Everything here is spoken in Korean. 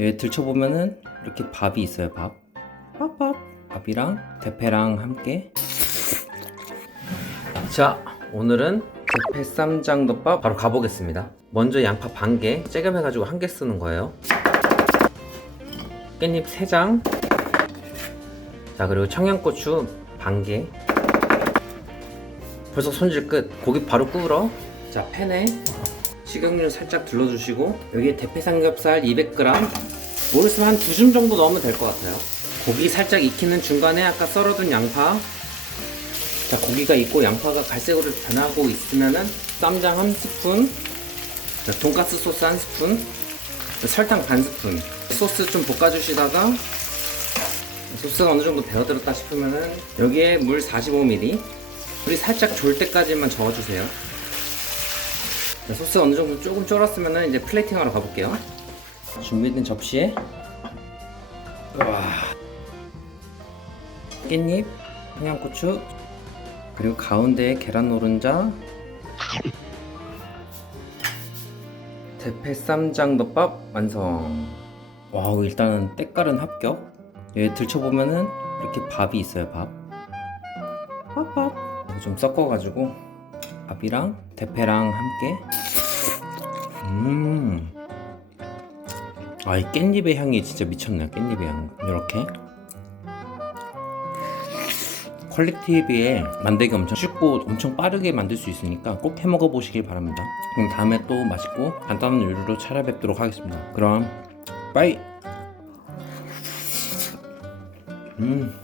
여기 들춰보면은 이렇게 밥이 있어요 밥. 밥밥. 밥이랑 대패랑 함께. 자 오늘은 대패 쌈장덮밥 바로 가보겠습니다. 먼저 양파 반개 째겸해가지고 한 개 쓰는 거예요. 깻잎 3장. 자 그리고 청양고추 반개. 벌써 손질 끝. 고기 바로 구울어 자 팬에 식용유 살짝 둘러주시고 여기에 대패 삼겹살 200g 모르겠으면 한 두 줌 정도 넣으면 될 것 같아요. 고기 살짝 익히는 중간에 아까 썰어둔 양파. 자 고기가 익고 양파가 갈색으로 변하고 있으면은 쌈장 한 스푼 자, 돈가스 소스 한 스푼 설탕 반 스푼. 소스 좀 볶아주시다가 소스가 어느 정도 배어들었다 싶으면은 여기에 물 45ml 물이 살짝 졸 때까지만 저어주세요. 자, 소스가 어느 정도 조금 쫄았으면은 이제 플레이팅하러 가볼게요. 준비된 접시에. 와. 깻잎, 청양고추 그리고 가운데에 계란 노른자 대패 쌈장 덮밥 완성. 와우 일단은 때깔은 합격. 여기 들춰보면은 이렇게 밥이 있어요 밥. 밥밥 좀 섞어가지고 밥이랑 대패랑 함께 음. 아, 이 깻잎의 향이 진짜 미쳤네요. 깻잎의 향. 이렇게. 퀄리티에 비해 만들기 엄청 쉽고 엄청 빠르게 만들 수 있으니까 꼭 해 먹어 보시길 바랍니다. 그럼 다음에 또 맛있고 간단한 요리로 찾아뵙도록 하겠습니다. 그럼 빠이. 음.